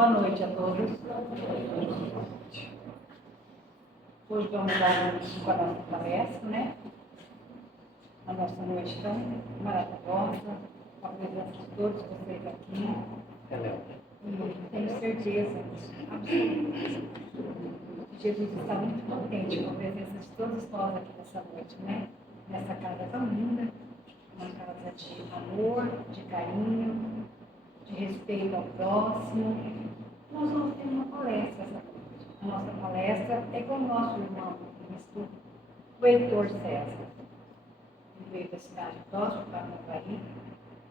Boa noite a todos. Hoje vamos dar início com a nossa palestra, né? A nossa noite tão maravilhosa, com a presença de todos vocês aqui. E tenho certeza absoluta que Jesus está muito contente com a presença de todos nós aqui nessa noite, né? Nessa casa tão linda, uma casa de amor, de carinho, de respeito ao próximo. Nós vamos ter uma palestra essa noite. A nossa palestra é com o nosso irmão Cristo, o Heitor César. Ele veio da cidade próxima, Paranaguari,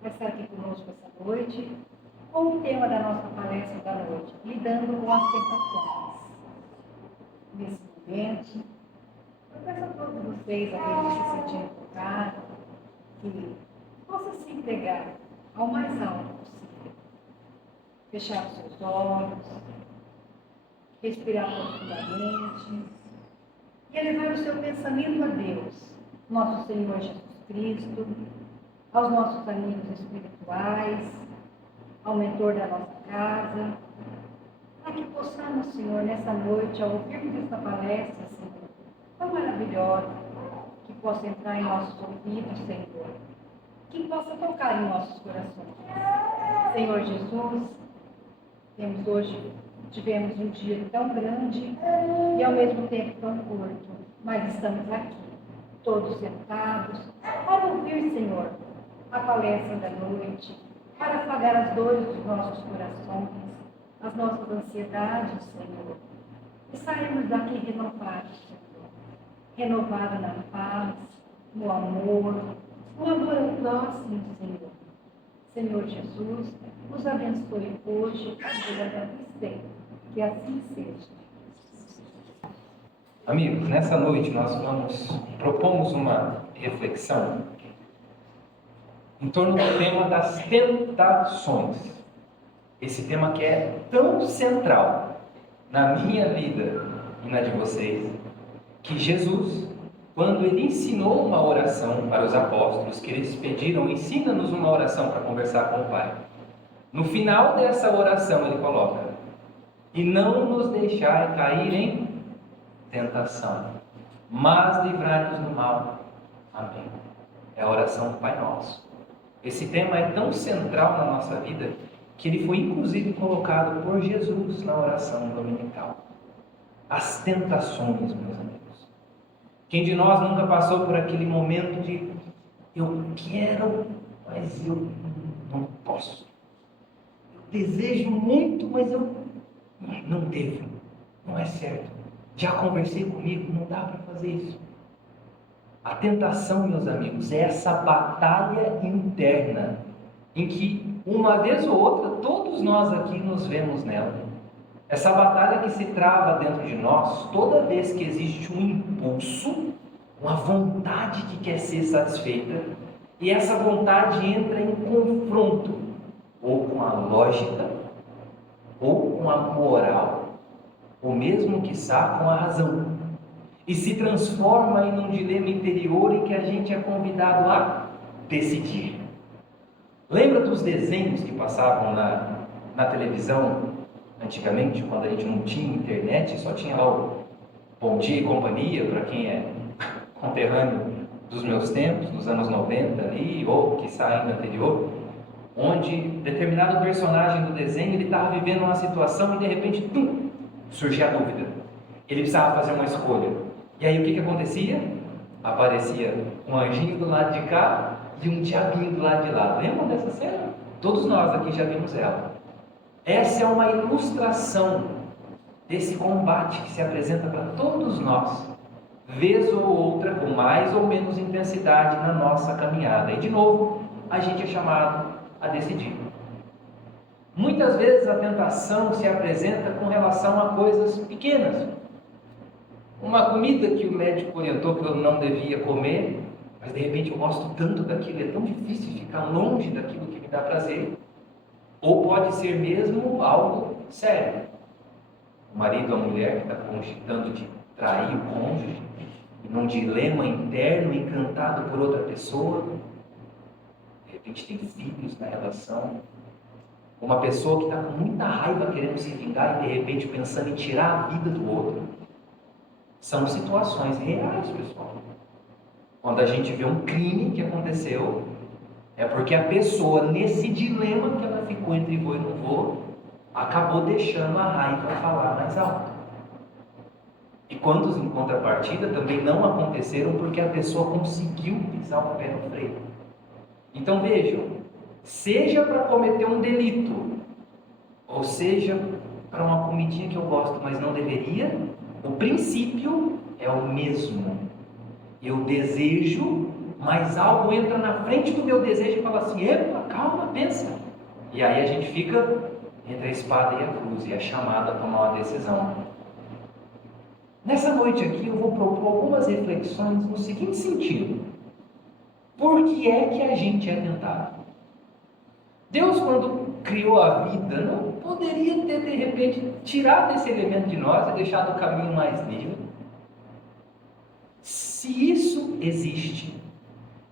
vai estar aqui conosco essa noite, com o tema da nossa palestra da noite, lidando com as tentações. Nesse momento, eu peço a todos vocês, aqueles que se sentirem tocados, que possam se entregar ao mais alto possível. Fechar os seus olhos, respirar profundamente e elevar o seu pensamento a Deus, nosso Senhor Jesus Cristo, aos nossos amigos espirituais, ao mentor da nossa casa, para que possamos, Senhor, nessa noite, ao ouvirmos esta palestra, Senhor, tão maravilhosa, que possa entrar em nossos ouvidos, Senhor, que possa tocar em nossos corações. Senhor Jesus, tivemos um dia tão grande e ao mesmo tempo tão curto, mas estamos aqui, todos sentados, para ouvir, Senhor, a palestra da noite, para apagar as dores dos nossos corações, as nossas ansiedades, Senhor, e sairmos daqui renovados, Senhor, renovados na paz, no amor ao próximo, Senhor. Senhor Jesus, nos abençoe hoje, agora e sempre. Que assim seja. Amigos, nessa noite nós propomos uma reflexão em torno do tema das tentações. Esse tema que é tão central na minha vida e na de vocês, que Jesus, quando ele ensinou uma oração para os apóstolos, que eles pediram, ensina-nos uma oração para conversar com o Pai. No final dessa oração ele coloca: e não nos deixai cair em tentação, mas livrai-nos do mal. Amém. É a oração do Pai Nosso. Esse tema é tão central na nossa vida que ele foi inclusive colocado por Jesus na oração dominical. As tentações, meus amigos. Quem de nós nunca passou por aquele momento de eu quero, mas eu não posso. Eu desejo muito, mas eu não devo. Não é certo. Já conversei comigo, não dá para fazer isso. A tentação, meus amigos, é essa batalha interna em que, uma vez ou outra, todos nós aqui nos vemos nela. Essa batalha que se trava dentro de nós toda vez que existe um impulso, uma vontade que quer ser satisfeita, e essa vontade entra em confronto ou com a lógica, ou com a moral, ou mesmo, quiçá, com a razão, e se transforma em um dilema interior em que a gente é convidado a decidir. Lembra dos desenhos que passavam na televisão antigamente, quando a gente não tinha internet, só tinha lá o Bom Dia e Companhia, para quem é conterrâneo dos meus tempos, dos anos 90 ali, ou quiçá ainda anterior, onde determinado personagem do desenho, ele estava vivendo uma situação e de repente, surgia a dúvida. Ele precisava fazer uma escolha. E aí o que acontecia? Aparecia um anjinho do lado de cá e um diabinho do lado de lá. Lembram dessa cena? Todos nós aqui já vimos ela. Essa é uma ilustração desse combate que se apresenta para todos nós, vez ou outra, com mais ou menos intensidade na nossa caminhada. E de novo, a gente é chamado a decidir. Muitas vezes a tentação se apresenta com relação a coisas pequenas. Uma comida que o médico orientou que eu não devia comer, mas de repente eu gosto tanto daquilo, é tão difícil ficar longe daquilo que me dá prazer. Ou pode ser mesmo algo sério. O marido ou a mulher que está cogitando de trair o cônjuge, num dilema interno, encantado por outra pessoa. De repente tem filhos na relação. Uma pessoa que está com muita raiva querendo se vingar e de repente pensando em tirar a vida do outro. São situações reais, pessoal. Quando a gente vê um crime que aconteceu, é porque a pessoa, nesse dilema que ela ficou entre vou e não vou, acabou deixando a raiva falar mais alto. E quantos em contrapartida também não aconteceram porque a pessoa conseguiu pisar o pé no freio. Então vejam, seja para cometer um delito, ou seja para uma comidinha que eu gosto, mas não deveria, o princípio é o mesmo. Eu desejo, mas algo entra na frente do meu desejo e fala assim, epa, calma, pensa. E aí a gente fica entre a espada e a cruz e é chamado a tomar uma decisão. Nessa noite aqui eu vou propor algumas reflexões no seguinte sentido. Por que é que a gente é tentado? Deus, quando criou a vida, não poderia ter, de repente, tirado esse elemento de nós e deixado o caminho mais livre? Se isso existe,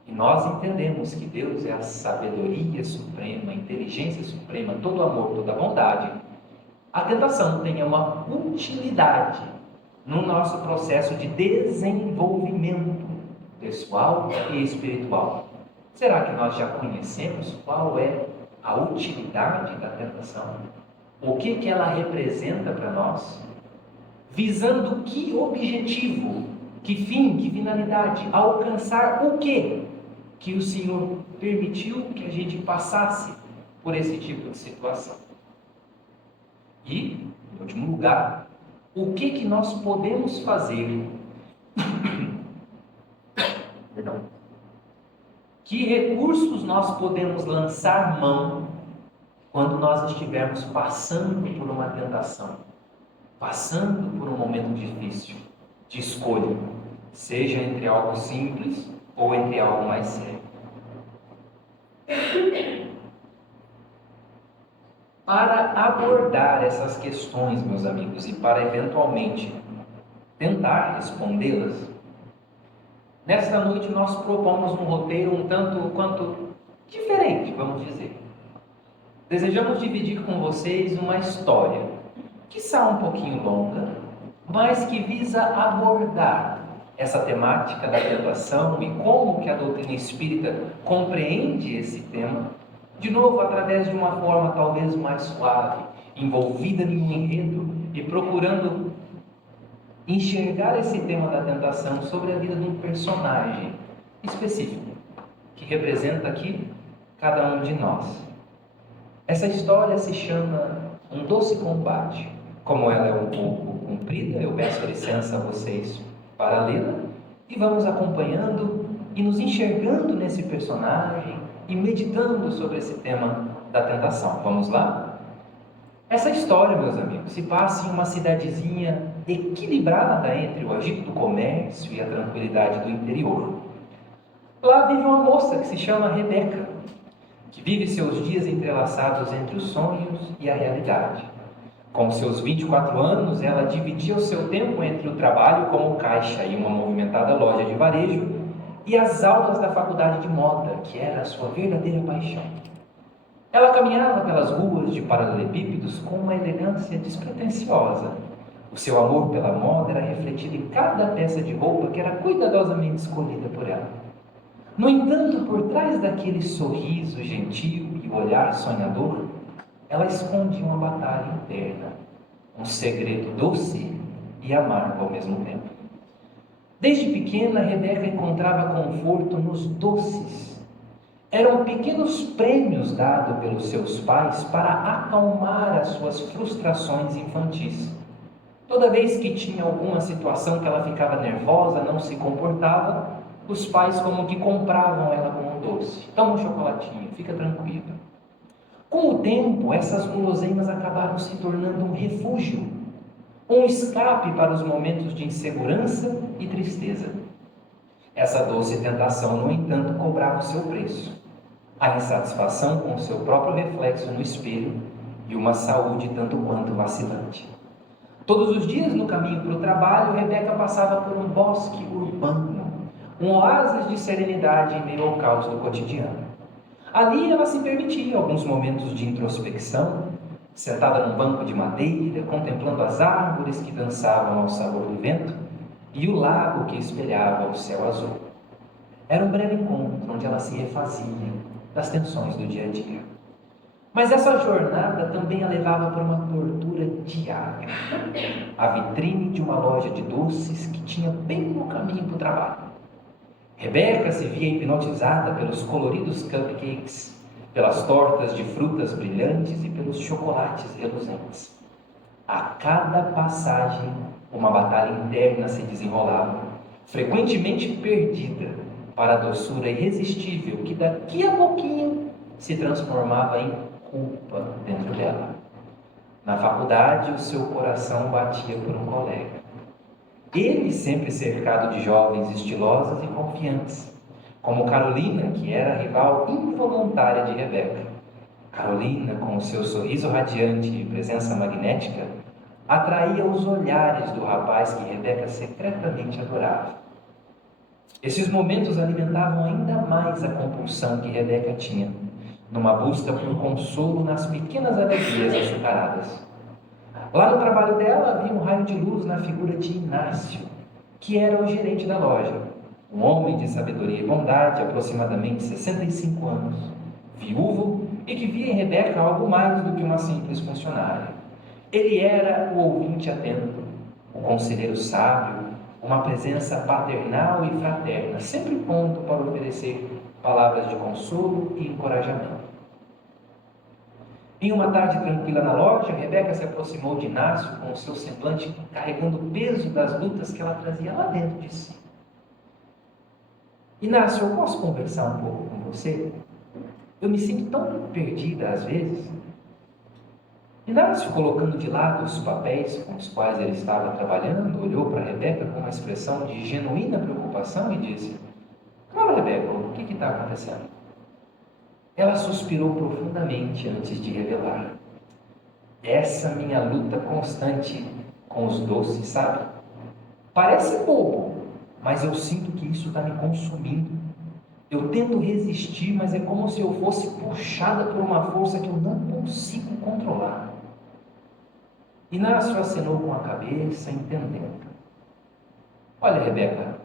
e nós entendemos que Deus é a sabedoria suprema, a inteligência suprema, todo amor, toda bondade, a tentação tem uma utilidade no nosso processo de desenvolvimento pessoal e espiritual. Será que nós já conhecemos qual é a utilidade da tentação? O que ela representa para nós? Visando que objetivo, que fim, que finalidade? Alcançar o quê? Que o Senhor permitiu que a gente passasse por esse tipo de situação. E, em último lugar, o que nós podemos fazer? Perdão. Que recursos nós podemos lançar mão quando nós estivermos passando por uma tentação, passando por um momento difícil de escolha, seja entre algo simples ou entre algo mais sério. Para abordar essas questões, meus amigos, e para eventualmente tentar respondê-las, nesta noite nós propomos um roteiro um tanto quanto diferente, vamos dizer. Desejamos dividir com vocês uma história, quiçá um pouquinho longa, mas que visa abordar essa temática da tentação e como que a doutrina espírita compreende esse tema, de novo através de uma forma talvez mais suave, envolvida em um enredo e procurando enxergar esse tema da tentação sobre a vida de um personagem específico, que representa aqui cada um de nós. Essa história se chama Um Doce Combate. Como ela é um pouco comprida, eu peço licença a vocês para lê-la e vamos acompanhando e nos enxergando nesse personagem e meditando sobre esse tema da tentação. Vamos lá? Essa história, meus amigos, se passa em uma cidadezinha equilibrada entre o agito do comércio e a tranquilidade do interior. Lá vive uma moça que se chama Rebeca, que vive seus dias entrelaçados entre os sonhos e a realidade. Com seus 24 anos, ela dividia o seu tempo entre o trabalho como caixa em uma movimentada loja de varejo e as aulas da faculdade de moda, que era a sua verdadeira paixão. Ela caminhava pelas ruas de paralelepípedos com uma elegância despretensiosa. O seu amor pela moda era refletido em cada peça de roupa que era cuidadosamente escolhida por ela. No entanto, por trás daquele sorriso gentil e olhar sonhador, ela esconde uma batalha interna, um segredo doce e amargo ao mesmo tempo. Desde pequena, Rebeca encontrava conforto nos doces. Eram pequenos prêmios dados pelos seus pais para acalmar as suas frustrações infantis. Toda vez que tinha alguma situação que ela ficava nervosa, não se comportava, os pais como que compravam ela com um doce. Toma um chocolatinho, fica tranquila. Com o tempo, essas guloseimas acabaram se tornando um refúgio, um escape para os momentos de insegurança e tristeza. Essa doce tentação, no entanto, cobrava o seu preço. A insatisfação com o seu próprio reflexo no espelho e uma saúde tanto quanto vacilante. Todos os dias, no caminho para o trabalho, Rebeca passava por um bosque urbano, um oásis de serenidade em meio ao caos do cotidiano. Ali ela se permitia alguns momentos de introspecção, sentada num banco de madeira, contemplando as árvores que dançavam ao sabor do vento e o lago que espelhava o céu azul. Era um breve encontro onde ela se refazia das tensões do dia a dia. Mas essa jornada também a levava por uma tortura diária. A vitrine de uma loja de doces que tinha bem no caminho para o trabalho. Rebeca se via hipnotizada pelos coloridos cupcakes, pelas tortas de frutas brilhantes e pelos chocolates reluzentes. A cada passagem, uma batalha interna se desenrolava, frequentemente perdida, para a doçura irresistível que daqui a pouquinho se transformava em culpa dentro dela. Na faculdade, o seu coração batia por um colega. Ele sempre cercado de jovens estilosas e confiantes, como Carolina, que era a rival involuntária de Rebeca. Carolina, com o seu sorriso radiante e presença magnética, atraía os olhares do rapaz que Rebeca secretamente adorava. Esses momentos alimentavam ainda mais a compulsão que Rebeca tinha, numa busca por consolo nas pequenas alegrias açucaradas. Lá no trabalho dela havia um raio de luz na figura de Inácio, que era o gerente da loja, um homem de sabedoria e bondade, aproximadamente 65 anos, viúvo e que via em Rebeca algo mais do que uma simples funcionária. Ele era o ouvinte atento, o conselheiro sábio, uma presença paternal e fraterna, sempre pronto para oferecer palavras de consolo e encorajamento. Em uma tarde tranquila na loja, Rebeca se aproximou de Inácio com o seu semblante carregando o peso das lutas que ela trazia lá dentro de si. Inácio, eu posso conversar um pouco com você? Eu me sinto tão perdida às vezes. Inácio, colocando de lado os papéis com os quais ele estava trabalhando, olhou para Rebeca com uma expressão de genuína preocupação e disse: Claro, Rebeca, o que está acontecendo? Ela suspirou profundamente antes de revelar. Essa minha luta constante com os doces, sabe? Parece bobo, mas eu sinto que isso está me consumindo. Eu tento resistir, mas é como se eu fosse puxada por uma força que eu não consigo controlar. Inácio acenou com a cabeça, entendendo. Olha, Rebeca,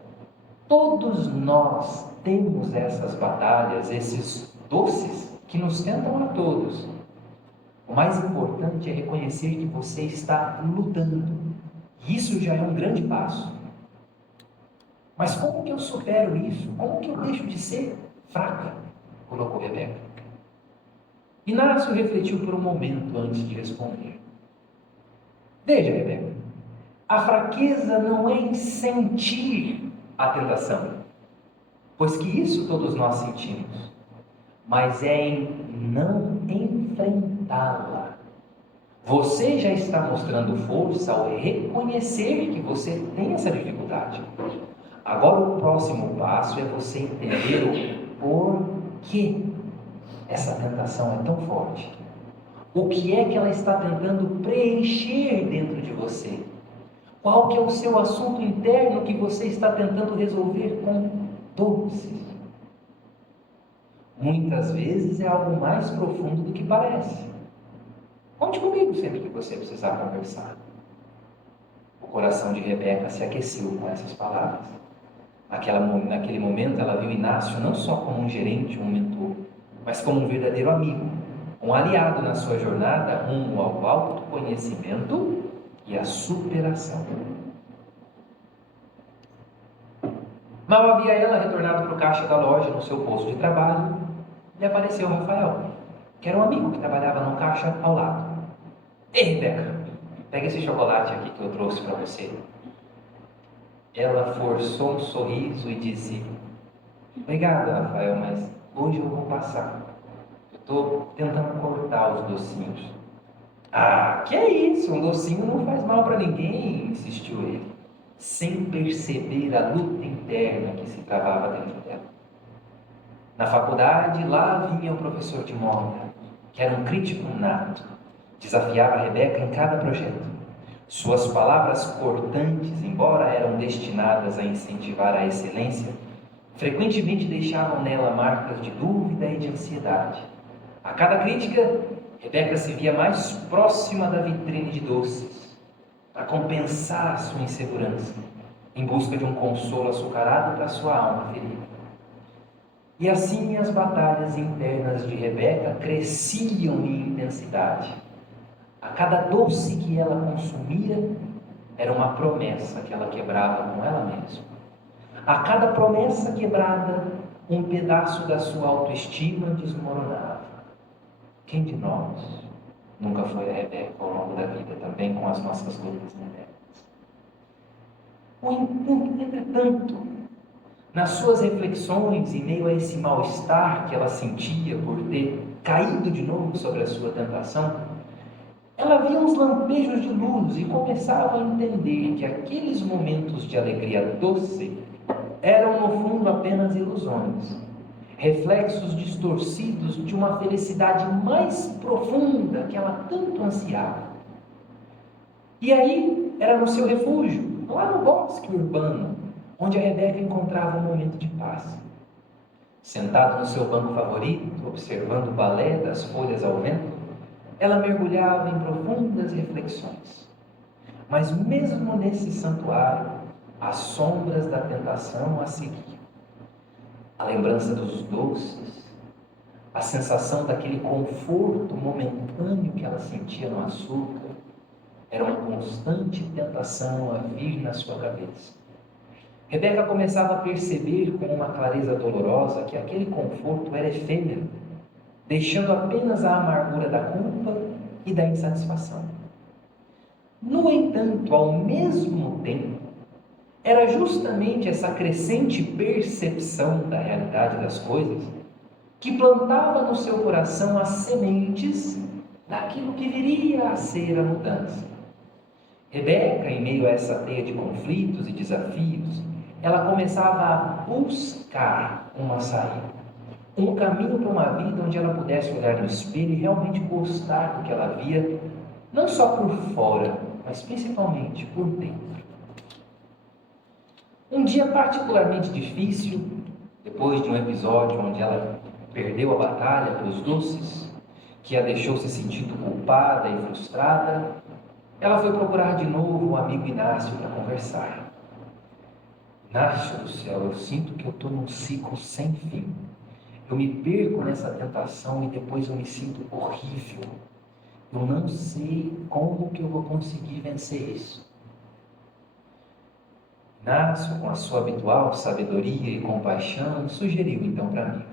todos nós temos essas batalhas, esses doces que nos tentam a todos. O mais importante é reconhecer que você está lutando. Isso já é um grande passo. Mas como que eu supero isso? Como que eu deixo de ser fraca? Colocou Rebeca. Inácio refletiu por um momento antes de responder. Veja, Rebeca, a fraqueza não é em sentir a tentação, pois que isso todos nós sentimos, mas é em não enfrentá-la. Você já está mostrando força ao reconhecer que você tem essa dificuldade. Agora o próximo passo é você entender o porquê essa tentação é tão forte. O que é que ela está tentando preencher dentro de você? Qual que é o seu assunto interno que você está tentando resolver com doces? Muitas vezes é algo mais profundo do que parece. Conte comigo sempre que você precisar conversar. O coração de Rebeca se aqueceu com essas palavras. Naquele momento ela viu Inácio não só como um gerente, um mentor, mas como um verdadeiro amigo, um aliado na sua jornada rumo ao autoconhecimento e à superação. Mal havia ela retornado para o caixa da loja no seu posto de trabalho, lhe apareceu Rafael, que era um amigo que trabalhava no caixa ao lado. Ei, Rebeca, pega esse chocolate aqui que eu trouxe para você. Ela forçou um sorriso e disse: Obrigado, Rafael, mas hoje eu vou passar. Eu estou tentando cortar os docinhos. Ah, que é isso? Um docinho não faz mal para ninguém, insistiu ele, sem perceber a luta interna que se travava dentro dela. Na faculdade, lá vinha o professor de moda, que era um crítico nato, desafiava a Rebeca em cada projeto. Suas palavras cortantes, embora eram destinadas a incentivar a excelência, frequentemente deixavam nela marcas de dúvida e de ansiedade. A cada crítica, Rebeca se via mais próxima da vitrine de doces, para compensar a sua insegurança, em busca de um consolo açucarado para sua alma ferida. E assim as batalhas internas de Rebeca cresciam em intensidade. A cada doce que ela consumia, era uma promessa que ela quebrava com ela mesma. A cada promessa quebrada, um pedaço da sua autoestima desmoronava. Quem de nós nunca foi a Rebeca ao longo da vida, também com as nossas lutas internas? Entretanto, nas suas reflexões, em meio a esse mal-estar que ela sentia por ter caído de novo sobre a sua tentação, ela via uns lampejos de luz e começava a entender que aqueles momentos de alegria doce eram, no fundo, apenas ilusões, reflexos distorcidos de uma felicidade mais profunda que ela tanto ansiava. E aí era no seu refúgio, lá no bosque urbano, onde a Rebeca encontrava um momento de paz. Sentada no seu banco favorito, observando o balé das folhas ao vento, ela mergulhava em profundas reflexões. Mas mesmo nesse santuário, as sombras da tentação a seguiam. A lembrança dos doces, a sensação daquele conforto momentâneo que ela sentia no açúcar, era uma constante tentação a vir na sua cabeça. Rebeca começava a perceber com uma clareza dolorosa que aquele conforto era efêmero, deixando apenas a amargura da culpa e da insatisfação. No entanto, ao mesmo tempo, era justamente essa crescente percepção da realidade das coisas que plantava no seu coração as sementes daquilo que viria a ser a mudança. Rebeca, em meio a essa teia de conflitos e desafios, ela começava a buscar uma saída, um caminho para uma vida onde ela pudesse olhar no espelho e realmente gostar do que ela via, não só por fora, mas principalmente por dentro. Um dia particularmente difícil, depois de um episódio onde ela perdeu a batalha pelos doces, que a deixou se sentindo culpada e frustrada, ela foi procurar de novo o amigo Inácio para conversar. Inácio do céu, eu sinto que eu estou num ciclo sem fim. Eu me perco nessa tentação e depois eu me sinto horrível. Eu não sei como que eu vou conseguir vencer isso. Inácio, com a sua habitual sabedoria e compaixão, sugeriu então para a amiga: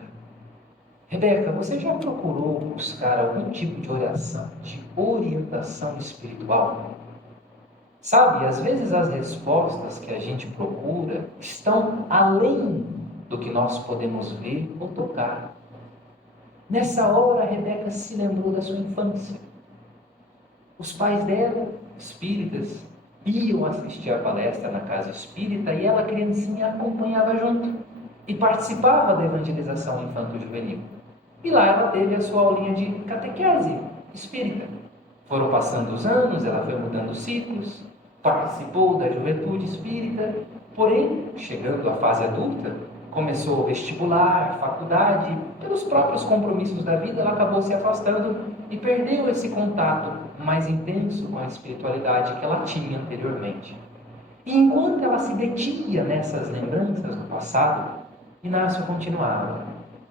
Rebeca, você já procurou buscar algum tipo de orientação espiritual? Sabe, às vezes as respostas que a gente procura estão além do que nós podemos ver ou tocar. Nessa hora, a Rebeca se lembrou da sua infância. Os pais dela, espíritas, iam assistir a palestra na casa espírita e ela, criancinha, acompanhava junto e participava da evangelização infanto-juvenil. E lá ela teve a sua aulinha de catequese espírita. Foram passando os anos, ela foi mudando ciclos, participou da juventude espírita, porém, chegando à fase adulta, começou o vestibular, faculdade, pelos próprios compromissos da vida, ela acabou se afastando e perdeu esse contato mais intenso com a espiritualidade que ela tinha anteriormente. E enquanto ela se detinha nessas lembranças do passado, Inácio continuava: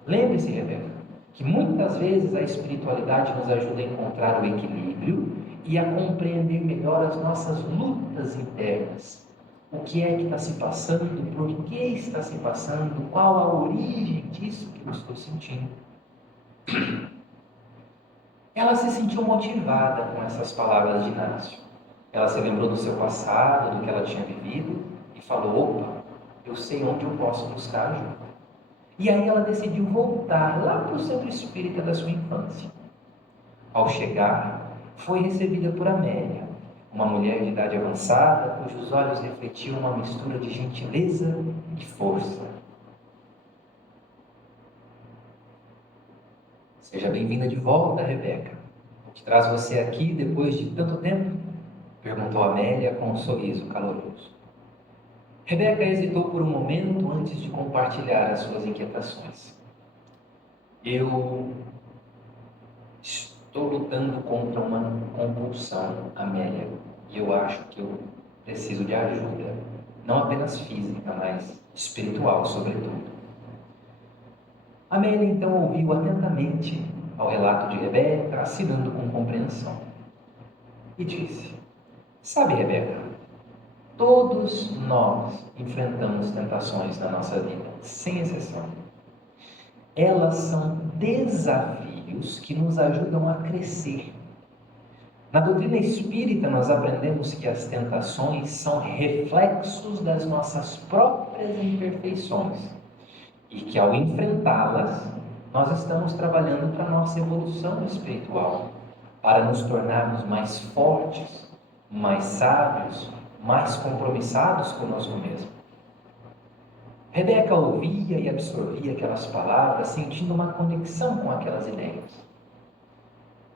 lembre-se, Rebeca, que muitas vezes a espiritualidade nos ajuda a encontrar o equilíbrio e a compreender melhor as nossas lutas internas. O que é que está se passando, por que está se passando, qual a origem disso que eu estou sentindo. Ela se sentiu motivada com essas palavras de Inácio. Ela se lembrou do seu passado, do que ela tinha vivido e falou: opa, eu sei onde eu posso buscar ajuda. E aí ela decidiu voltar lá para o centro espírita da sua infância. Ao chegar, foi recebida por Amélia, uma mulher de idade avançada, cujos olhos refletiam uma mistura de gentileza e força. Seja bem-vinda de volta, Rebeca. O que traz você aqui depois de tanto tempo? Perguntou Amélia com um sorriso caloroso. Rebeca hesitou por um momento antes de compartilhar as suas inquietações. Eu estou lutando contra uma compulsão, Amélia, e eu acho que eu preciso de ajuda, não apenas física, mas espiritual, sobretudo. Amélia então ouviu atentamente ao relato de Rebeca, assinando com compreensão, e disse: sabe, Rebeca, todos nós enfrentamos tentações na nossa vida, sem exceção. Elas são desafios que nos ajudam a crescer. Na doutrina espírita, nós aprendemos que as tentações são reflexos das nossas próprias imperfeições e que, ao enfrentá-las, nós estamos trabalhando para a nossa evolução espiritual, para nos tornarmos mais fortes, mais sábios, mais compromissados conosco mesmo. Rebeca ouvia e absorvia aquelas palavras, sentindo uma conexão com aquelas ideias.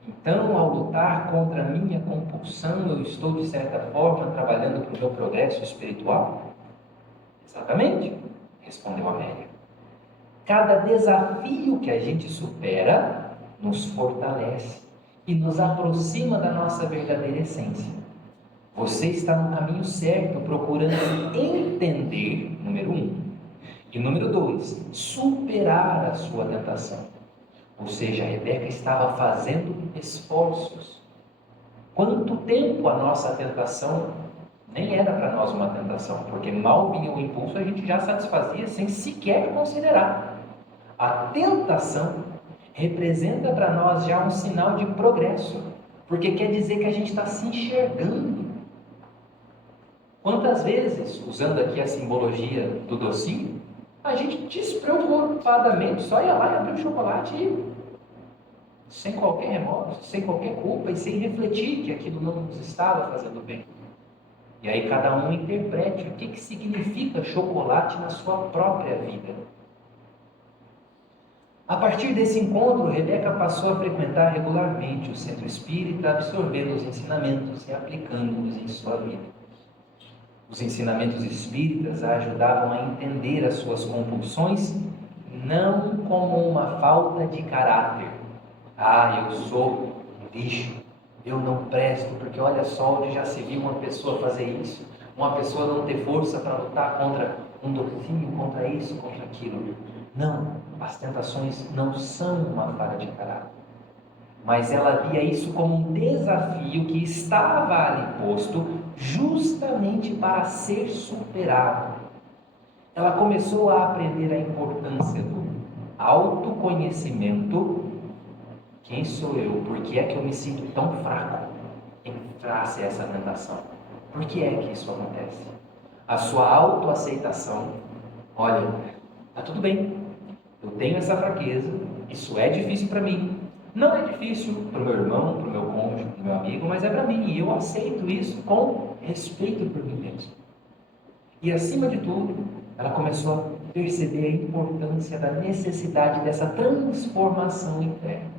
Então, ao lutar contra a minha compulsão, eu estou, de certa forma, trabalhando para o meu progresso espiritual? Exatamente, respondeu Amélia. Cada desafio que a gente supera nos fortalece e nos aproxima da nossa verdadeira essência. Você está no caminho certo, procurando entender, número 1, e número 2, superar a sua tentação. Ou seja, a Rebeca estava fazendo esforços. Quanto tempo a nossa tentação nem era para nós uma tentação, porque mal vinha o impulso, a gente já satisfazia sem sequer considerar. A tentação representa para nós já um sinal de progresso, porque quer dizer que a gente está se enxergando. Quantas vezes, usando aqui a simbologia do docinho, a gente despreocupadamente só ia lá e abria o chocolate e, sem qualquer remorso, sem qualquer culpa e sem refletir que aquilo não nos estava fazendo bem. E aí cada um interprete o que significa chocolate na sua própria vida. A partir desse encontro, Rebeca passou a frequentar regularmente o centro espírita, absorvendo os ensinamentos e aplicando-os em sua vida. Os ensinamentos espíritas a ajudavam a entender as suas compulsões não como uma falta de caráter. Eu sou um lixo, eu não presto, porque olha só onde já se viu uma pessoa fazer isso, uma pessoa não ter força para lutar contra um docinho, contra isso, contra aquilo. Não, as tentações não são uma falha de caráter. Mas ela via isso como um desafio que estava ali posto justamente para ser superado. Ela começou a aprender a importância do autoconhecimento. Quem sou eu? Por que é que eu me sinto tão fraco em face a essa tentação? Por que é que isso acontece? A sua autoaceitação. Olha, tá tudo bem, eu tenho essa fraqueza, isso é difícil para mim. Não é difícil para o meu irmão, para o meu cônjuge, para o meu amigo, mas é para mim, e eu aceito isso com respeito por mim mesmo. E acima de tudo, ela começou a perceber a importância da necessidade dessa transformação interna.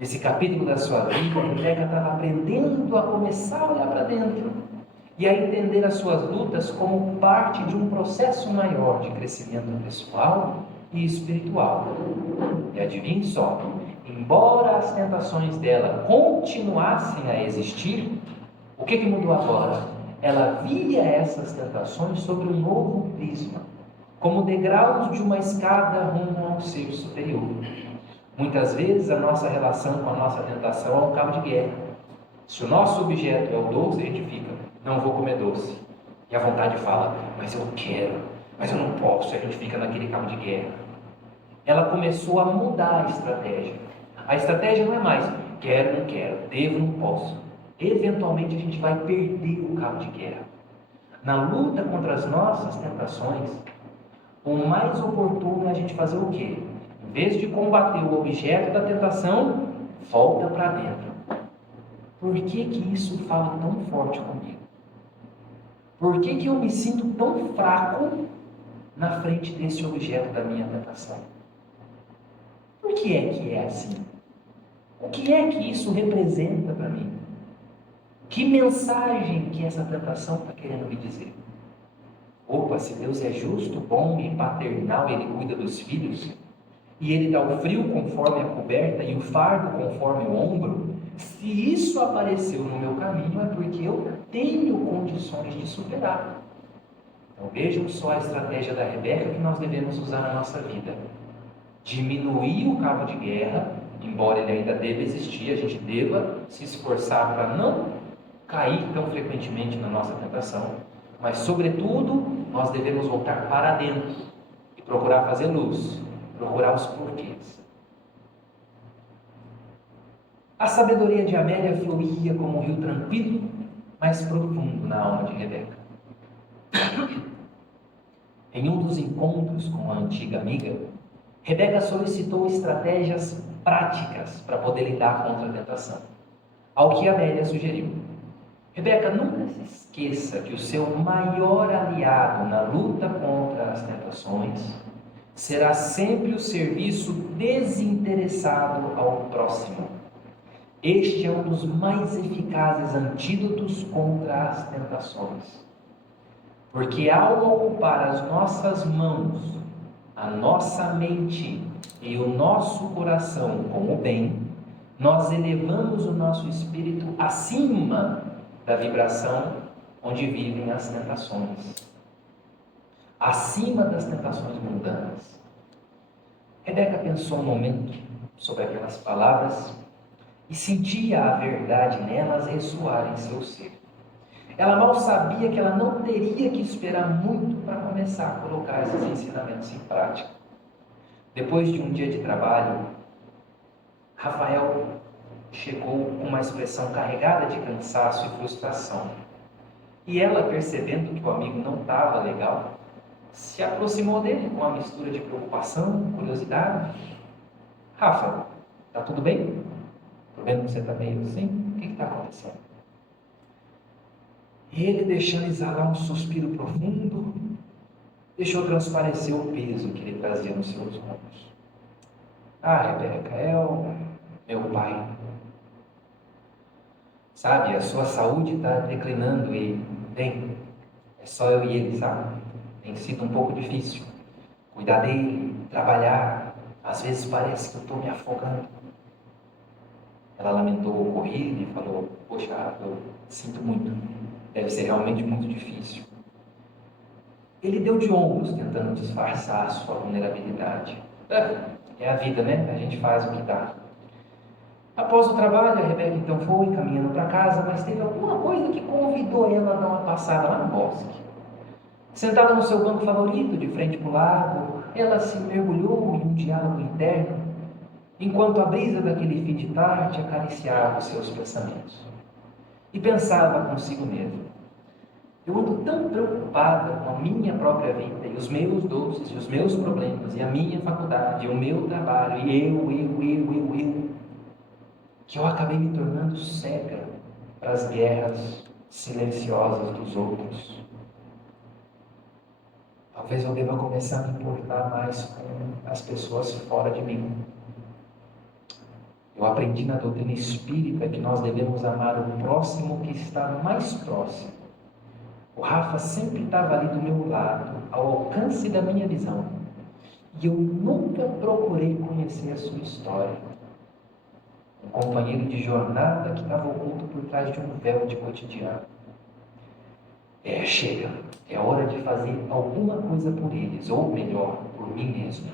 Nesse capítulo da sua vida, a Rebeca estava aprendendo a começar a olhar para dentro e a entender as suas lutas como parte de um processo maior de crescimento pessoal e espiritual. E adivinhe só, embora as tentações dela continuassem a existir, o que mudou agora? Ela via essas tentações sobre um novo prisma, como degraus de uma escada rumo ao ser superior. Muitas vezes a nossa relação com a nossa tentação é um cabo de guerra. Se o nosso objeto é o doce, a gente fica, não vou comer doce. E a vontade fala, mas eu quero, mas eu não posso, e a gente fica naquele cabo de guerra. Ela começou a mudar a estratégia. A estratégia não é mais, quero, não quero, devo, não posso. Eventualmente a gente vai perder o cabo de guerra. Na luta contra as nossas tentações, o mais oportuno é a gente fazer o quê? Em vez de combater o objeto da tentação, volta para dentro. Por que isso fala tão forte comigo? Por que eu me sinto tão fraco na frente desse objeto da minha tentação? Por que é assim? O que é que isso representa para mim? Que mensagem que essa tentação está querendo me dizer? Opa, se Deus é justo, bom e paternal, Ele cuida dos filhos, e Ele dá o frio conforme a coberta e o fardo conforme o ombro, se isso apareceu no meu caminho é porque eu tenho condições de superar. Então vejam só a estratégia da Rebeca que nós devemos usar na nossa vida. Diminuir o cabo de guerra, embora ele ainda deva existir, a gente deva se esforçar para não cair tão frequentemente na nossa tentação, mas sobretudo nós devemos voltar para dentro e procurar fazer luz, procurar os porquês. A sabedoria de Amélia fluía como um rio tranquilo, mas profundo na alma de Rebeca. Em um dos encontros com a antiga amiga, Rebeca solicitou estratégias práticas para poder lidar contra a tentação, ao que Amélia sugeriu. Rebeca, nunca se esqueça que o seu maior aliado na luta contra as tentações será sempre o serviço desinteressado ao próximo. Este é um dos mais eficazes antídotos contra as tentações. Porque ao ocupar as nossas mãos, a nossa mente e o nosso coração com o bem, nós elevamos o nosso espírito acima da vibração onde vivem as tentações, acima das tentações mundanas. Rebeca pensou um momento sobre aquelas palavras e sentia a verdade nelas ressoar em seu ser. Ela mal sabia que ela não teria que esperar muito para começar a colocar esses ensinamentos em prática. Depois de um dia de trabalho, Rafael chegou com uma expressão carregada de cansaço e frustração. E ela, percebendo que o amigo não estava legal, se aproximou dele com uma mistura de preocupação, curiosidade. Rafa, tá tudo bem? Tô vendo que você está meio assim. O que está acontecendo? E ele, deixando exalar um suspiro profundo, deixou transparecer o peso que ele trazia nos seus ombros. Ah, Rebeca, é o meu pai. Sabe, a sua saúde está declinando e, bem, é só eu e ele, sabe? Tem sido um pouco difícil. Cuidar dele, trabalhar, às vezes parece que eu estou me afogando. Ela lamentou o ocorrido e falou, poxa, eu sinto muito. Deve ser realmente muito difícil. Ele deu de ombros, tentando disfarçar a sua vulnerabilidade. É a vida, né? A gente faz o que dá. Após o trabalho, a Rebeca então foi caminhando para casa, mas teve alguma coisa que convidou ela a dar uma passada lá no bosque. Sentada no seu banco favorito, de frente para o lago, ela se mergulhou em um diálogo interno, enquanto a brisa daquele fim de tarde acariciava os seus pensamentos. E pensava consigo mesma, eu ando tão preocupada com a minha própria vida, e os meus doces, e os meus problemas, e a minha faculdade, e o meu trabalho, e eu, que eu acabei me tornando cega para as guerras silenciosas dos outros. Talvez eu deva começar a me importar mais com as pessoas fora de mim. Eu aprendi na doutrina espírita que nós devemos amar o próximo que está mais próximo. O Rafa sempre estava ali do meu lado, ao alcance da minha visão. E eu nunca procurei conhecer a sua história. Um companheiro de jornada que estava oculto por trás de um véu de cotidiano. Chega. É hora de fazer alguma coisa por eles, ou melhor, por mim mesmo.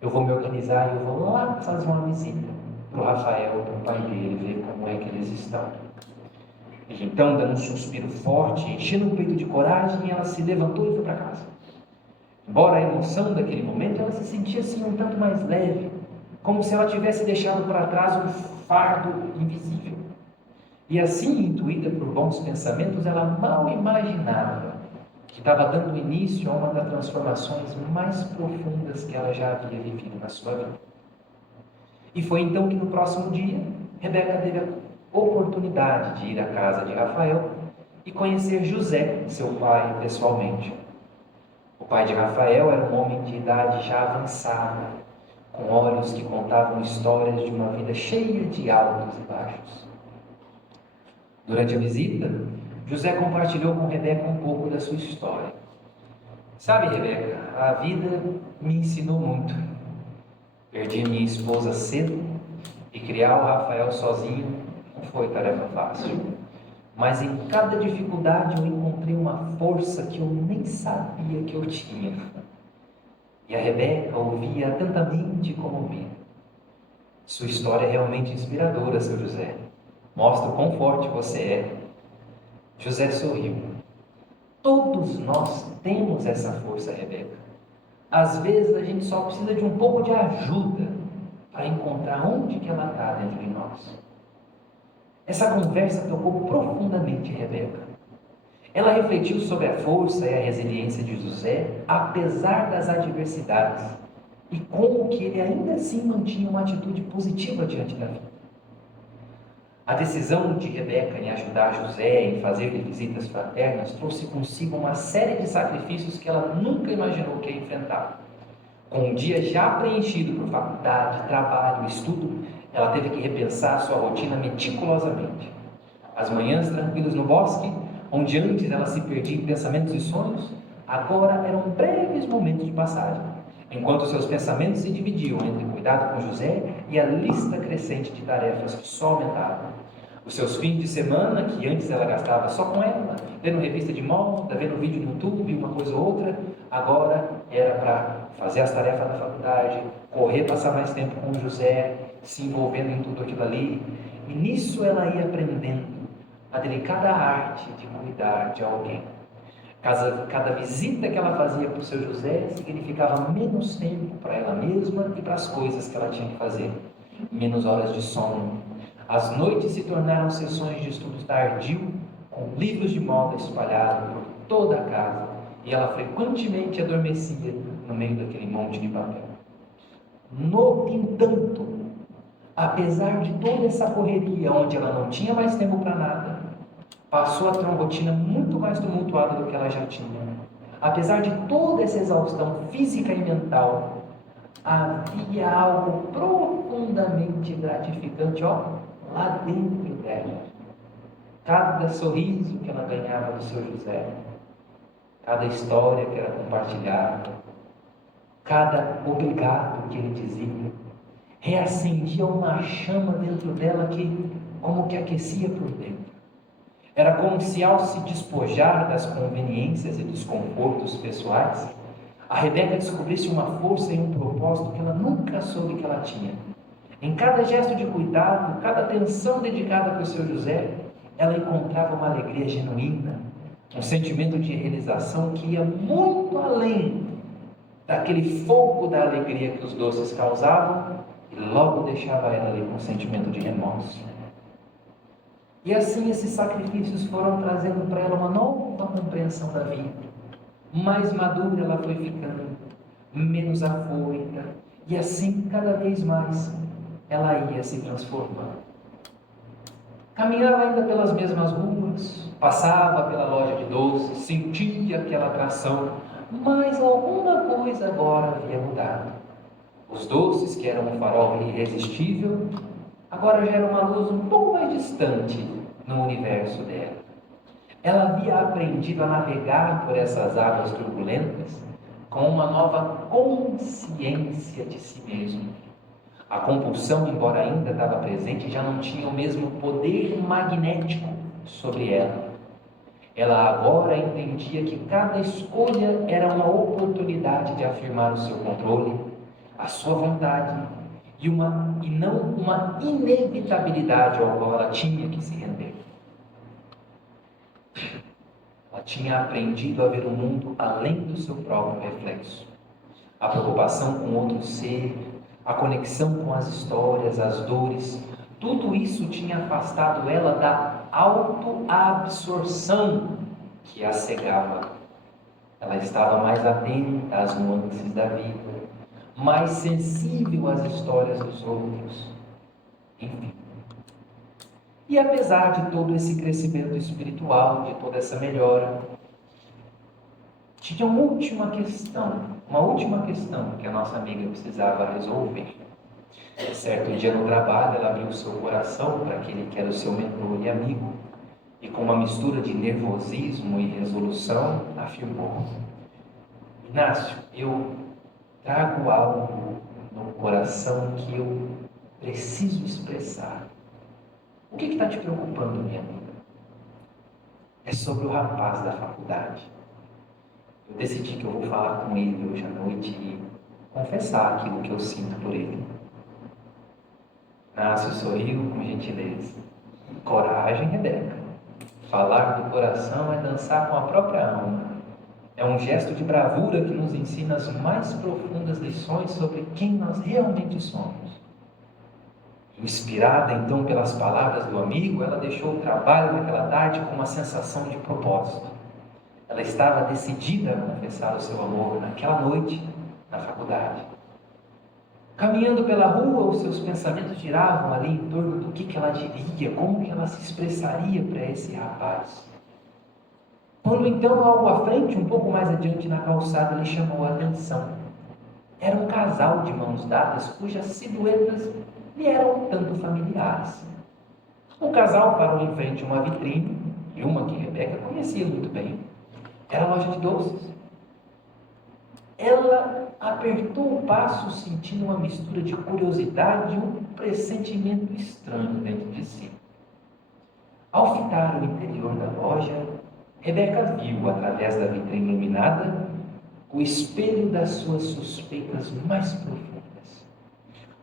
Eu vou me organizar e eu vou lá fazer uma visita para o Rafael, para o pai dele, ver como é que eles estão. E então, dando um suspiro forte, enchendo o peito de coragem, ela se levantou e foi para casa. Embora a emoção daquele momento, ela se sentia assim um tanto mais leve, como se ela tivesse deixado para trás um fardo invisível. E assim, intuída por bons pensamentos, ela mal imaginava que estava dando início a uma das transformações mais profundas que ela já havia vivido na sua vida. E foi então que no próximo dia, Rebeca teve a oportunidade de ir à casa de Rafael e conhecer José, seu pai, pessoalmente. O pai de Rafael era um homem de idade já avançada, com olhos que contavam histórias de uma vida cheia de altos e baixos. Durante a visita, José compartilhou com Rebeca um pouco da sua história. Sabe, Rebeca, a vida me ensinou muito. Perdi minha esposa cedo e criar o Rafael sozinho não foi tarefa fácil. Mas em cada dificuldade eu encontrei uma força que eu nem sabia que eu tinha. E a Rebeca ouvia atentamente como ouvia. Sua história é realmente inspiradora, seu José. Mostra o quão forte você é. José sorriu. Todos nós temos essa força, Rebeca. Às vezes a gente só precisa de um pouco de ajuda para encontrar onde que ela está dentro de nós. Essa conversa tocou profundamente Rebeca. Ela refletiu sobre a força e a resiliência de José, apesar das adversidades, e como que ele ainda assim mantinha uma atitude positiva diante da vida. A decisão de Rebeca em ajudar José em fazer-lhe visitas fraternas trouxe consigo uma série de sacrifícios que ela nunca imaginou que ia enfrentar. Com um dia já preenchido por faculdade, trabalho, estudo, ela teve que repensar sua rotina meticulosamente. As manhãs tranquilas no bosque, onde antes ela se perdia em pensamentos e sonhos, agora eram breves momentos de passagem, enquanto seus pensamentos se dividiam entre cuidado com José e a lista crescente de tarefas que só aumentavam. Os seus fins de semana, que antes ela gastava só com ela, lendo revista de moda, vendo vídeo no YouTube, uma coisa ou outra, agora era para fazer as tarefas da faculdade, correr, passar mais tempo com o José, se envolvendo em tudo aquilo ali. E nisso ela ia aprendendo a delicada arte de cuidar de alguém. Cada visita que ela fazia para o seu José significava menos tempo para ela mesma e para as coisas que ela tinha que fazer, menos horas de sono. As noites se tornaram sessões de estudo tardio, com livros de moda espalhados por toda a casa, e ela frequentemente adormecia no meio daquele monte de papel. No entanto, apesar de toda essa correria, onde ela não tinha mais tempo para nada, passou a ter uma rotina muito mais tumultuada do que ela já tinha. Apesar de toda essa exaustão física e mental, havia algo profundamente gratificante, lá dentro dela. Cada sorriso que ela ganhava do seu José, cada história que era compartilhada, cada obrigado que ele dizia, reacendia uma chama dentro dela que como que aquecia por dentro. Era como se, ao se despojar das conveniências e dos confortos pessoais, a Rebeca descobrisse uma força e um propósito que ela nunca soube que ela tinha. Em cada gesto de cuidado, cada atenção dedicada para o seu José, ela encontrava uma alegria genuína, um sentimento de realização que ia muito além daquele fogo da alegria que os doces causavam e logo deixava ela ali com um sentimento de remorso. E assim esses sacrifícios foram trazendo para ela uma nova compreensão da vida. Mais madura ela foi ficando, menos afoita, e assim cada vez mais ela ia se transformando. Caminhava ainda pelas mesmas ruas, passava pela loja de doces, sentia aquela atração, mas alguma coisa agora havia mudado. Os doces, que eram um farol irresistível, agora já era uma luz um pouco mais distante no universo dela. Ela havia aprendido a navegar por essas águas turbulentas com uma nova consciência de si mesma. A compulsão, embora ainda estava presente, já não tinha o mesmo poder magnético sobre ela. Ela agora entendia que cada escolha era uma oportunidade de afirmar o seu controle, a sua vontade, e não uma inevitabilidade ao qual ela tinha que se render. Ela tinha aprendido a ver o mundo além do seu próprio reflexo. A preocupação com outro ser, a conexão com as histórias, as dores, tudo isso tinha afastado ela da autoabsorção que a cegava. Ela estava mais atenta às nuances da vida, mais sensível às histórias dos outros. Enfim. E apesar de todo esse crescimento espiritual, de toda essa melhora, tinha uma última questão que a nossa amiga precisava resolver. Certo dia no trabalho, ela abriu o seu coração para aquele que era o seu mentor e amigo, e com uma mistura de nervosismo e resolução, afirmou: Inácio, eu trago algo no coração que eu preciso expressar. O que está te preocupando, minha amiga? É sobre o rapaz da faculdade. Eu decidi que eu vou falar com ele hoje à noite e confessar aquilo que eu sinto por ele. Inácio sorriu com gentileza. Coragem, Rebeca. Falar do coração é dançar com a própria alma. É um gesto de bravura que nos ensina as mais profundas lições sobre quem nós realmente somos. Inspirada então pelas palavras do amigo, ela deixou o trabalho naquela tarde com uma sensação de propósito. Ela estava decidida a confessar o seu amor naquela noite na faculdade. Caminhando pela rua, os seus pensamentos giravam ali em torno do que ela diria, como que ela se expressaria para esse rapaz. Quando então, algo à frente, um pouco mais adiante na calçada, lhe chamou a atenção. Era um casal de mãos dadas, cujas silhuetas lhe eram tanto familiares. O casal parou em frente a uma vitrine, e uma que Rebeca conhecia muito bem. Era a loja de doces. Ela apertou o passo, sentindo uma mistura de curiosidade e um pressentimento estranho dentro de si. Ao fitar o interior da loja, Rebeca viu, através da vitrine iluminada, o espelho das suas suspeitas mais profundas.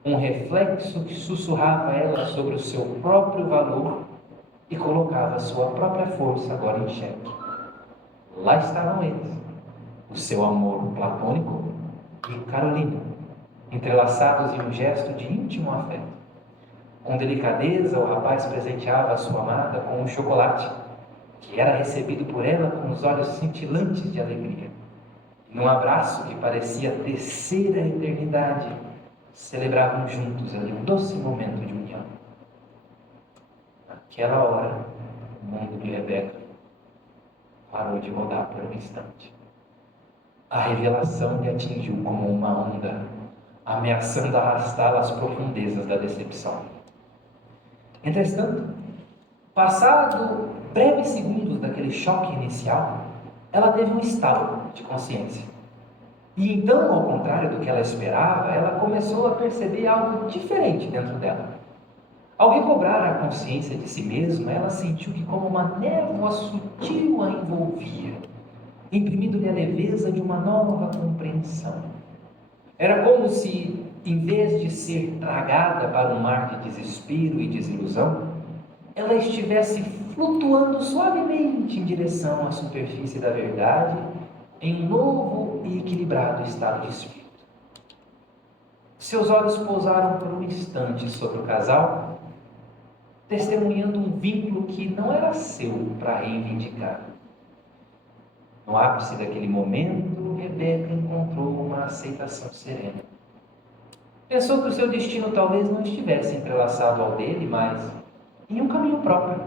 Um reflexo que sussurrava a ela sobre o seu próprio valor e colocava a sua própria força agora em xeque. Lá estavam eles, o seu amor platônico e Carolina, entrelaçados em um gesto de íntimo afeto. Com delicadeza, o rapaz presenteava a sua amada com um chocolate, que era recebido por ela com os olhos cintilantes de alegria. E num abraço que parecia tecer a eternidade, celebravam juntos ali um doce momento de união. Naquela hora, o mundo de Rebeca parou de rodar por um instante. A revelação lhe atingiu como uma onda, ameaçando arrastá-la às profundezas da decepção. Entretanto, passado breves segundos daquele choque inicial, ela teve um estalo de consciência. E então, ao contrário do que ela esperava, ela começou a perceber algo diferente dentro dela. Ao recobrar a consciência de si mesma, ela sentiu que como uma névoa sutil a envolvia, imprimindo-lhe a leveza de uma nova compreensão. Era como se, em vez de ser tragada para um mar de desespero e desilusão, ela estivesse flutuando suavemente em direção à superfície da verdade, em um novo e equilibrado estado de espírito. Seus olhos pousaram por um instante sobre o casal, testemunhando um vínculo que não era seu para reivindicar. No ápice daquele momento, Rebeca encontrou uma aceitação serena. Pensou que o seu destino talvez não estivesse entrelaçado ao dele, mas em um caminho próprio,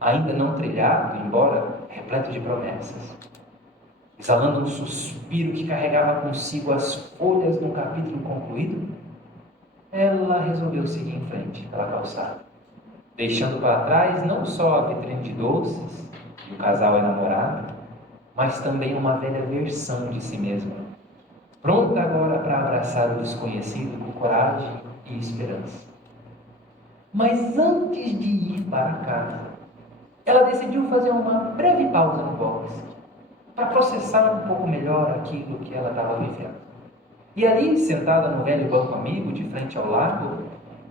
ainda não trilhado, embora repleto de promessas. Exalando um suspiro que carregava consigo as folhas de um capítulo concluído, ela resolveu seguir em frente pela calçada, deixando para trás não só a vitrine de doces e o casal enamorado, mas também uma velha versão de si mesma, pronta agora para abraçar o desconhecido com coragem e esperança. Mas antes de ir para casa, ela decidiu fazer uma breve pausa no box, para processar um pouco melhor aquilo que ela estava vivendo. E ali, sentada no velho banco amigo, de frente ao lago,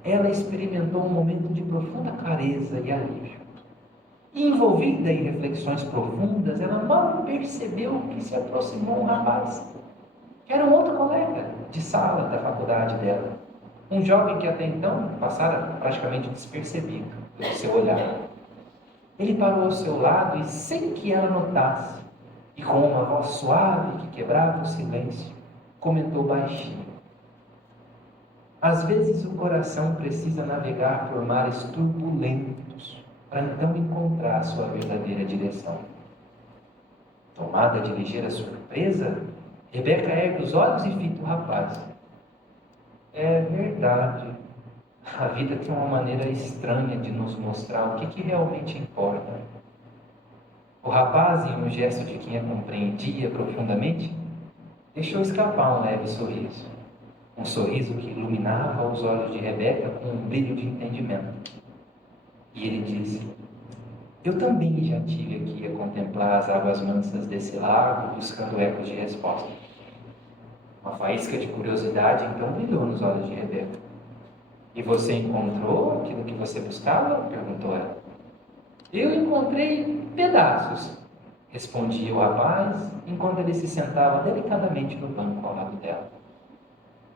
ela experimentou um momento de profunda clareza e alívio. E envolvida em reflexões profundas, ela mal percebeu que se aproximou um rapaz, que era um outro colega de sala da faculdade dela. Um jovem que até então passara praticamente despercebido pelo seu olhar. Ele parou ao seu lado e, sem que ela notasse, e com uma voz suave que quebrava o silêncio, comentou baixinho: às vezes o coração precisa navegar por mares turbulentos para então encontrar sua verdadeira direção. Tomada de ligeira surpresa, Rebeca ergue os olhos e fita o rapaz. É verdade. A vida tem uma maneira estranha de nos mostrar o que realmente importa. O rapaz, em um gesto de quem a compreendia profundamente, deixou escapar um leve sorriso. Um sorriso que iluminava os olhos de Rebeca com um brilho de entendimento. E ele disse: eu também já tive aqui a contemplar as águas mansas desse lago, buscando ecos de resposta. Uma faísca de curiosidade então brilhou nos olhos de Rebeca. E você encontrou aquilo que você buscava? Perguntou ela. Eu encontrei pedaços, respondia o rapaz, enquanto ele se sentava delicadamente no banco ao lado dela.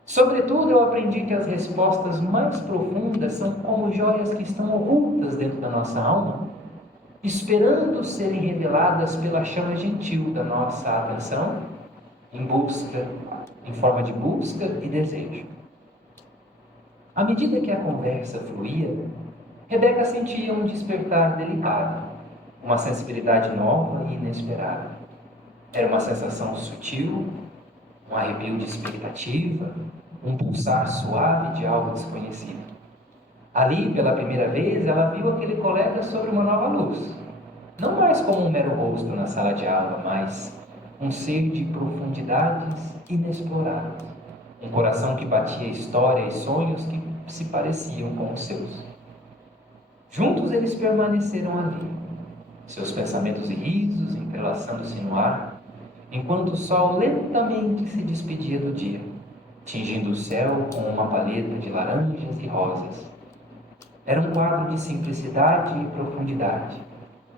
Sobretudo, eu aprendi que as respostas mais profundas são como joias que estão ocultas dentro da nossa alma, esperando serem reveladas pela chama gentil da nossa atenção, em forma de busca e desejo. À medida que a conversa fluía, Rebeca sentia um despertar delicado, uma sensibilidade nova e inesperada. Era uma sensação sutil, um arrepio de expectativa, um pulsar suave de algo desconhecido. Ali, pela primeira vez, ela viu aquele colega sob uma nova luz. Não mais como um mero rosto na sala de aula, mas um ser de profundidades inexploradas. Um coração que batia história e sonhos que se pareciam com os seus. Juntos eles permaneceram ali, seus pensamentos e risos entrelaçando-se no ar, enquanto o sol lentamente se despedia do dia, tingindo o céu com uma paleta de laranjas e rosas. Era um quadro de simplicidade e profundidade,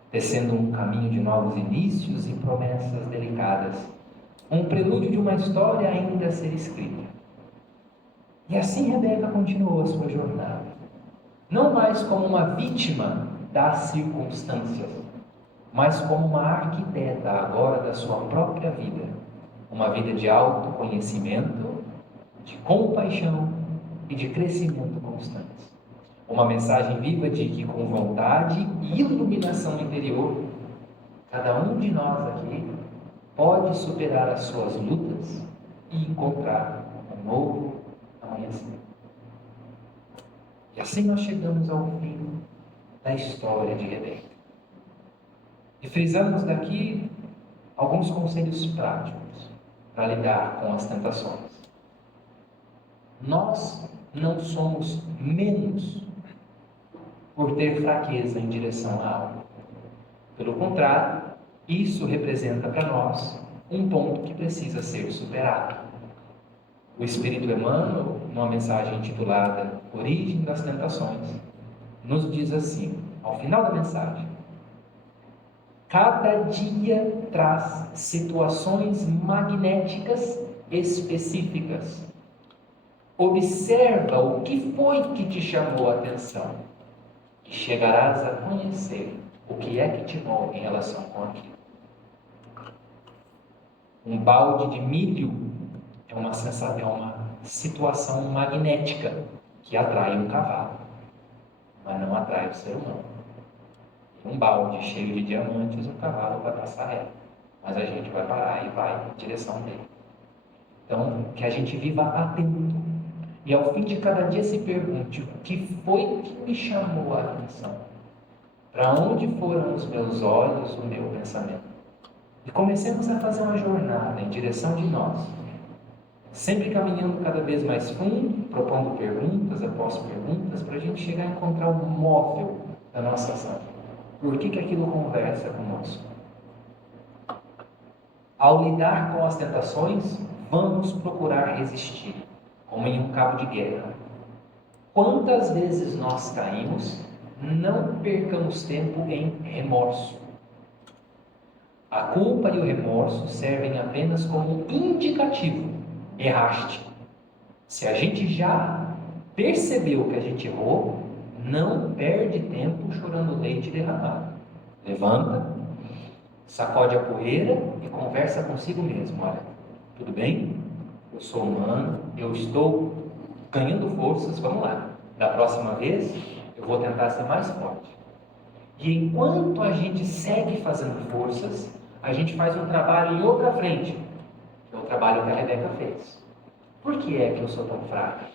tecendo um caminho de novos inícios e promessas delicadas, um prelúdio de uma história ainda a ser escrita. E assim Rebeca continuou a sua jornada, não mais como uma vítima das circunstâncias, mas como uma arquiteta agora da sua própria vida, uma vida de autoconhecimento, de compaixão e de crescimento constantes. Uma mensagem viva de que com vontade e iluminação interior, cada um de nós aqui pode superar as suas lutas e encontrar um novo amanhecer. E assim nós chegamos ao fim da história de Rebeca. E frisamos daqui alguns conselhos práticos para lidar com as tentações. Nós não somos menos por ter fraqueza em direção a algo. Pelo contrário, isso representa para nós um ponto que precisa ser superado. O Espírito Emmanuel, numa mensagem intitulada Origem das Tentações, nos diz assim, ao final da mensagem: cada dia traz situações magnéticas específicas. Observa o que foi que te chamou a atenção e chegarás a conhecer o que é que te move em relação com aquilo. Um balde de milho é uma situação magnética que atrai um cavalo, mas não atrai o ser humano. Um balde cheio de diamantes, um cavalo vai passar reto, mas a gente vai parar e vai em direção dele. Então, que a gente viva atento e ao fim de cada dia se pergunte: o que foi que me chamou a atenção? Para onde foram os meus olhos, o meu pensamento? E comecemos a fazer uma jornada em direção de nós, sempre caminhando cada vez mais fundo, propondo perguntas após perguntas, para a gente chegar a encontrar o móvel da nossa ação. Por que aquilo conversa conosco? Ao lidar com as tentações, vamos procurar resistir, como em um cabo de guerra. Quantas vezes nós caímos, não percamos tempo em remorso. A culpa e o remorso servem apenas como indicativo. Erraste. Se a gente já percebeu que a gente errou, não perde tempo chorando leite derramado. Levanta, sacode a poeira e conversa consigo mesmo. Olha, tudo bem? Eu sou humano, eu estou ganhando forças, vamos lá. Da próxima vez, eu vou tentar ser mais forte. E enquanto a gente segue fazendo forças, a gente faz um trabalho em outra frente, que é o trabalho que a Rebeca fez. Por que é que eu sou tão fraca?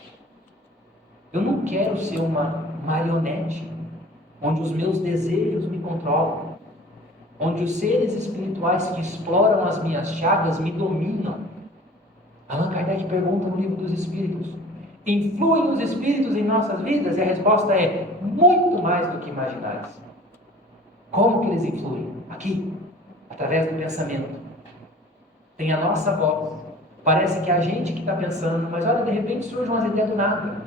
Eu não quero ser uma marionete, onde os meus desejos me controlam, onde os seres espirituais que exploram as minhas chagas me dominam. Allan Kardec pergunta no Livro dos Espíritos: influem os espíritos em nossas vidas? E a resposta é: muito mais do que imaginais. Como que eles influem? Aqui, através do pensamento. Tem a nossa voz. Parece que é a gente que está pensando, mas olha, de repente surgem umas ideias do nada.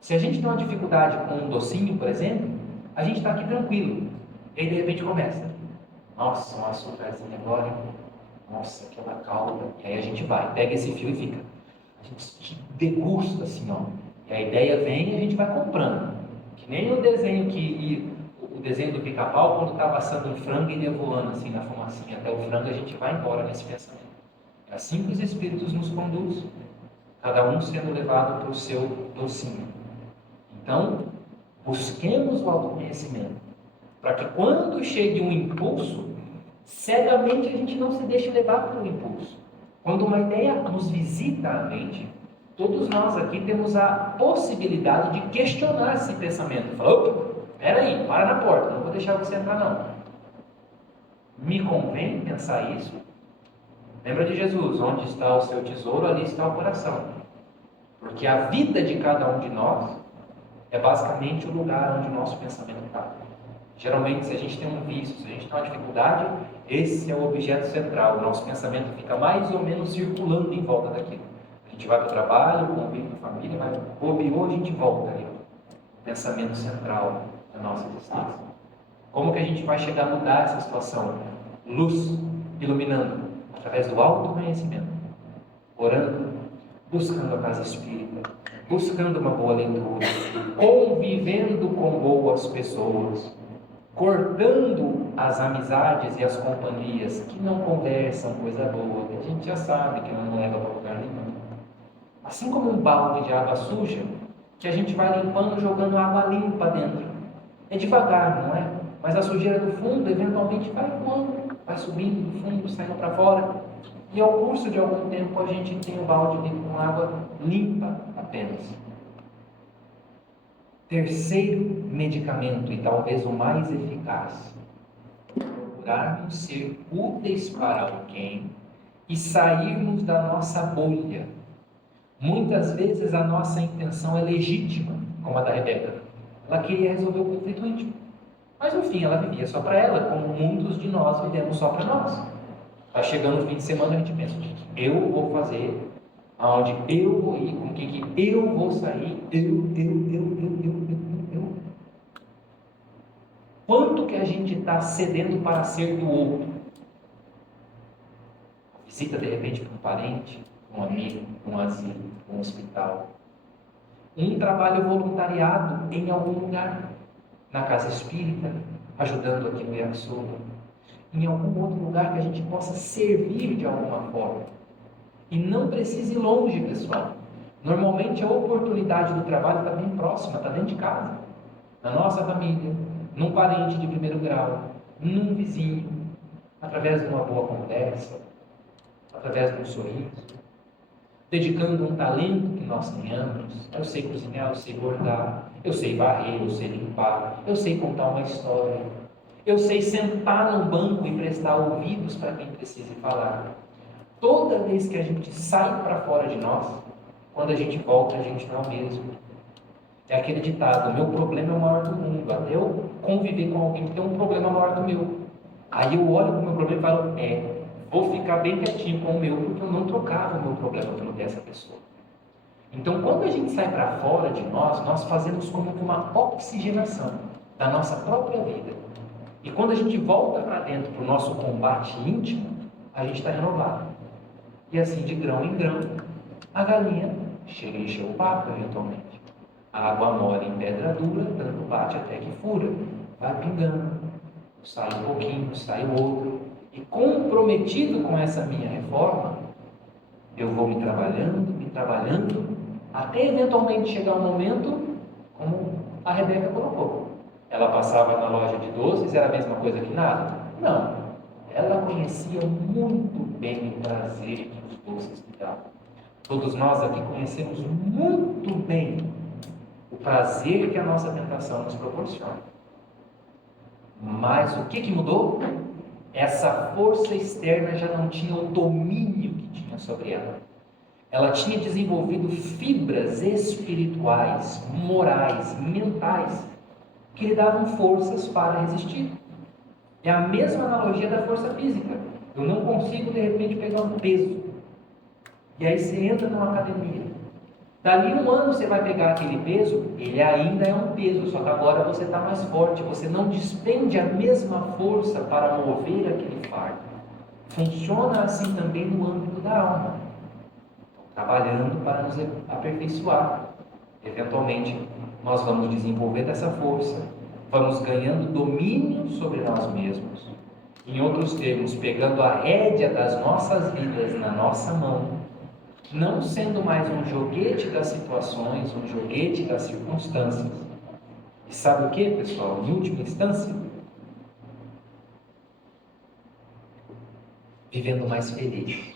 Se a gente tem uma dificuldade com um docinho, por exemplo, a gente está aqui tranquilo. E aí de repente começa: nossa, um açúcarzinho agora. Nossa, aquela calda. E aí a gente vai, pega esse fio e fica. A gente degusta assim, ó. E a ideia vem e a gente vai comprando. Que nem o desenho o desenho do pica-pau, quando está passando um frango e ele ia voando assim na fumacinha até o frango, a gente vai embora nesse pensamento. É assim que os espíritos nos conduzem, cada um sendo levado para o seu docinho. Então, busquemos o autoconhecimento, para que quando chegue um impulso, cegamente a gente não se deixe levar pelo impulso. Quando uma ideia nos visita à mente, todos nós aqui temos a possibilidade de questionar esse pensamento. Falar: opa, peraí, para na porta, não vou deixar você entrar não. Me convém pensar isso? Lembra de Jesus: onde está o seu tesouro, ali está o coração. Porque a vida de cada um de nós é basicamente o lugar onde o nosso pensamento está. Geralmente, se a gente tem um vício, se a gente tem uma dificuldade, esse é o objeto central. O nosso pensamento fica mais ou menos circulando em volta daquilo. A gente vai para o trabalho, convive com a família, mas bobeou, a gente volta ali. O pensamento central da nossa existência. Como que a gente vai chegar a mudar essa situação? Luz, iluminando, através do autoconhecimento. Orando, buscando a casa espírita, buscando uma boa leitura, convivendo com boas pessoas, cortando as amizades e as companhias que não conversam coisa boa, que a gente já sabe que não leva para lugar nenhum. Assim como um balde de água suja, que a gente vai limpando, jogando água limpa dentro. É devagar, não é? Mas a sujeira do fundo, eventualmente, vai voando, vai subindo do fundo, saindo para fora. E ao curso de algum tempo, a gente tem o balde com água limpa apenas. Terceiro medicamento, e talvez o mais eficaz: procurarmos ser úteis para alguém e sairmos da nossa bolha. Muitas vezes a nossa intenção é legítima, como a da Rebeca. Ela queria resolver o conflito íntimo, mas no fim ela vivia só para ela, como muitos de nós vivemos só para nós. Está chegando o fim de semana, a gente pensa: eu vou fazer, aonde eu vou ir, com quem que eu vou sair, eu. Quanto que a gente está cedendo para ser do outro? Visita de repente para um parente, um amigo, um asilo, um hospital. Um trabalho voluntariado em algum lugar, na casa espírita, ajudando aqui no Yakisoba. Em algum outro lugar que a gente possa servir de alguma forma. E não precise ir longe, pessoal. Normalmente a oportunidade do trabalho está bem próxima, está dentro de casa. Na nossa família, num parente de primeiro grau, num vizinho, através de uma boa conversa, através de um sorriso, dedicando um talento que nós tenhamos. Eu sei cozinhar, eu sei bordar, eu sei varrer, eu sei limpar, eu sei contar uma história, eu sei sentar num banco e prestar ouvidos para quem precise falar. Toda vez que a gente sai para fora de nós, quando a gente volta, a gente não é o mesmo. É aquele ditado: meu problema é o maior do mundo. Até eu conviver com alguém que tem um problema maior que o meu. Aí eu olho para o meu problema e falo: vou ficar bem quietinho com o meu, porque eu não trocava o meu problema pelo dessa pessoa. Então, quando a gente sai para fora de nós fazemos como que uma oxigenação da nossa própria vida. E quando a gente volta para dentro para o nosso combate íntimo, a gente está renovado. E assim, de grão em grão, a galinha chega a encher o papo eventualmente. A água mole em pedra dura, tanto bate até que fura. Vai pingando. Sai um pouquinho, sai o outro. E comprometido com essa minha reforma, eu vou me trabalhando, até eventualmente chegar um momento, como a Rebeca colocou. Ela passava na loja de doces, era a mesma coisa que nada? Não. Ela conhecia muito bem o prazer que os doces me davam. Todos nós aqui conhecemos muito bem o prazer que a nossa tentação nos proporciona. Mas o que mudou? Essa força externa já não tinha o domínio que tinha sobre ela. ela tinha desenvolvido fibras espirituais, morais, mentais, que lhe davam forças para resistir. É a mesma analogia da força física. Eu não consigo, de repente, pegar um peso. E aí você entra numa academia. Dali 1 ano você vai pegar aquele peso, ele ainda é um peso, só que agora você está mais forte. Você não despende a mesma força para mover aquele fardo. Funciona assim também no âmbito da alma. Trabalhando para nos aperfeiçoar. Eventualmente, nós vamos desenvolvendo essa força, vamos ganhando domínio sobre nós mesmos. Em outros termos, pegando a rédea das nossas vidas na nossa mão, não sendo mais um joguete das situações, um joguete das circunstâncias. E sabe o que, pessoal? Em última instância, vivendo mais feliz.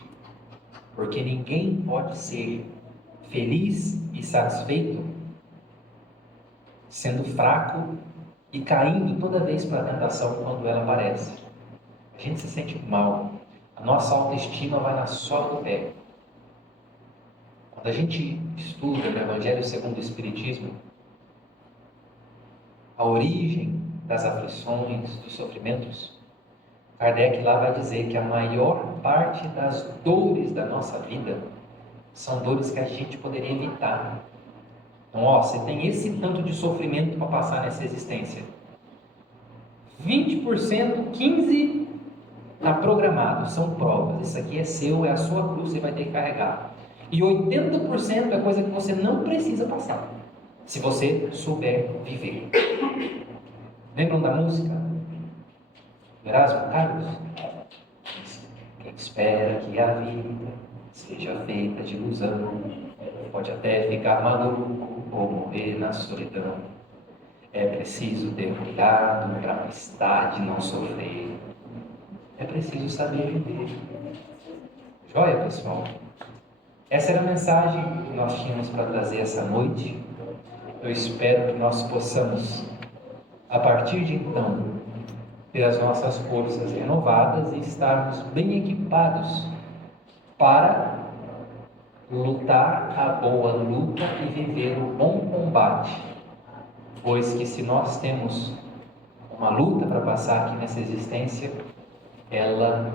Porque ninguém pode ser feliz e satisfeito sendo fraco e caindo toda vez para a tentação quando ela aparece. A gente se sente mal, a nossa autoestima vai na sola do pé. Quando a gente estuda no Evangelho segundo o Espiritismo, a origem das aflições, dos sofrimentos, Kardec lá vai dizer que a maior parte das dores da nossa vida são dores que a gente poderia evitar. Então, você tem esse tanto de sofrimento para passar nessa existência. 20%, 15% está programado, são provas. Isso aqui é seu, é a sua cruz, você vai ter que carregar. E 80% é coisa que você não precisa passar, se você souber viver. Lembram da música? Erasmo Carlos? Quem espera que a vida seja feita de ilusão, pode até ficar maluco ou morrer na solidão. É preciso ter cuidado para a amistade não sofrer. É preciso saber viver. Joia, pessoal? Essa era a mensagem que nós tínhamos para trazer essa noite. Eu espero que nós possamos, a partir de então, ter as nossas forças renovadas e estarmos bem equipados para lutar a boa luta e viver o bom combate. Pois que se nós temos uma luta para passar aqui nessa existência, ela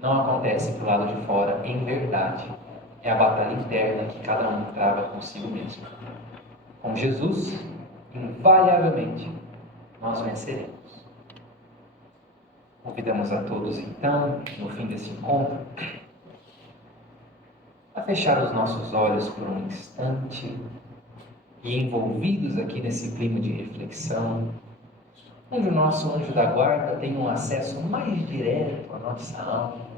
não acontece do lado de fora, em verdade. É a batalha interna que cada um trava consigo mesmo. Com Jesus, invariavelmente, nós venceremos. Convidamos a todos, então, no fim desse encontro, a fechar os nossos olhos por um instante e, envolvidos aqui nesse clima de reflexão, onde o nosso anjo da guarda tem um acesso mais direto à nossa alma,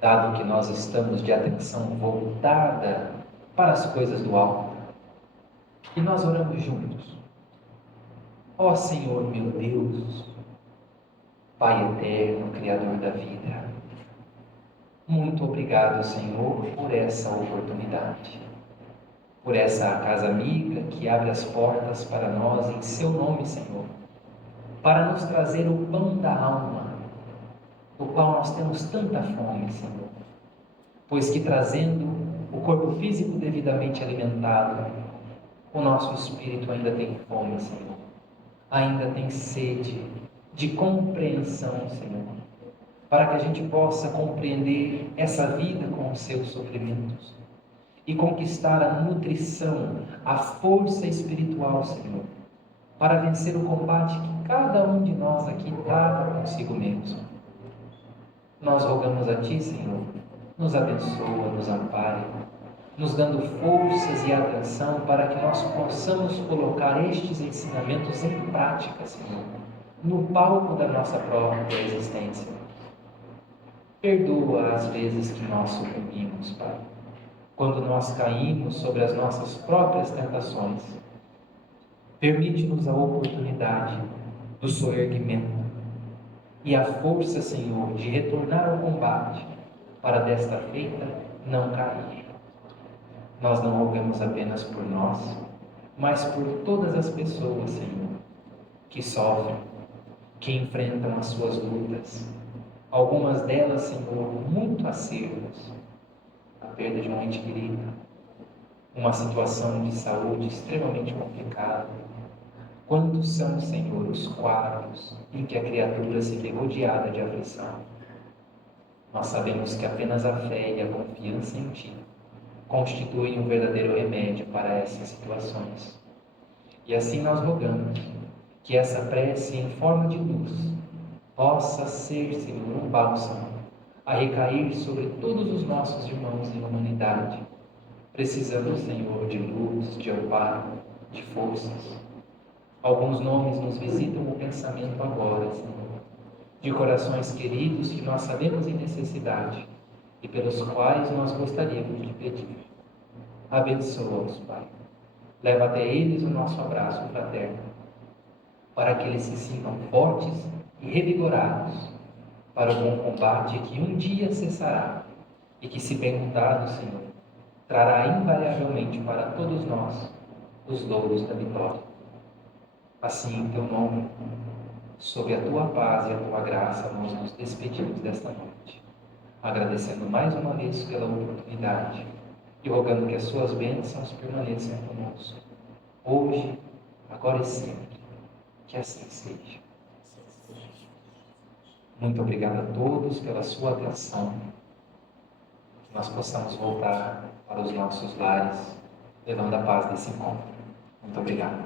dado que nós estamos de atenção voltada para as coisas do alto, e nós oramos juntos. Ó Senhor meu Deus, Pai eterno, Criador da vida, muito obrigado, Senhor, por essa oportunidade, por essa casa amiga que abre as portas para nós em Seu nome, Senhor, para nos trazer o pão da alma, do qual nós temos tanta fome, Senhor, pois que trazendo o corpo físico devidamente alimentado, o nosso espírito ainda tem fome, Senhor, ainda tem sede de compreensão, Senhor, para que a gente possa compreender essa vida com os seus sofrimentos e conquistar a nutrição, a força espiritual, Senhor, para vencer o combate que cada um de nós aqui trava consigo mesmo. Nós rogamos a Ti, Senhor, nos abençoa, nos ampare, nos dando forças e atenção para que nós possamos colocar estes ensinamentos em prática, Senhor, no palco da nossa própria existência. Perdoa as vezes que nós sucumbimos, Pai, quando nós caímos sobre as nossas próprias tentações. Permite-nos a oportunidade do soerguimento e a força, Senhor, de retornar ao combate, para desta feita não cair. Nós não rogamos apenas por nós, mas por todas as pessoas, Senhor, que sofrem, que enfrentam as suas lutas, algumas delas, Senhor, muito acerbas, a perda de um ente querido, uma situação de saúde extremamente complicada. Quantos são, Senhor, os quadros em que a criatura se vê rodeada de aflição? Nós sabemos que apenas a fé e a confiança em Ti constituem um verdadeiro remédio para essas situações. E assim nós rogamos que essa prece em forma de luz possa ser, Senhor, um bálsamo a recair sobre todos os nossos irmãos em humanidade, precisando, Senhor, de luz, de amparo, de forças. Alguns nomes nos visitam o pensamento agora, Senhor, de corações queridos que nós sabemos em necessidade e pelos quais nós gostaríamos de pedir. Abençoa-os, Pai. Leva até eles o nosso abraço fraterno, para que eles se sintam fortes e revigorados para o bom combate que um dia cessará e que, se bem lutado, Senhor, trará invariavelmente para todos nós os louros da vitória. Assim, em Teu nome, sob a Tua paz e a Tua graça, nós nos despedimos desta noite, agradecendo mais uma vez pela oportunidade e rogando que as Suas bênçãos permaneçam conosco, hoje, agora e sempre. Que assim seja. Muito obrigado a todos pela sua atenção. Que nós possamos voltar para os nossos lares, levando a paz desse encontro. Muito obrigado.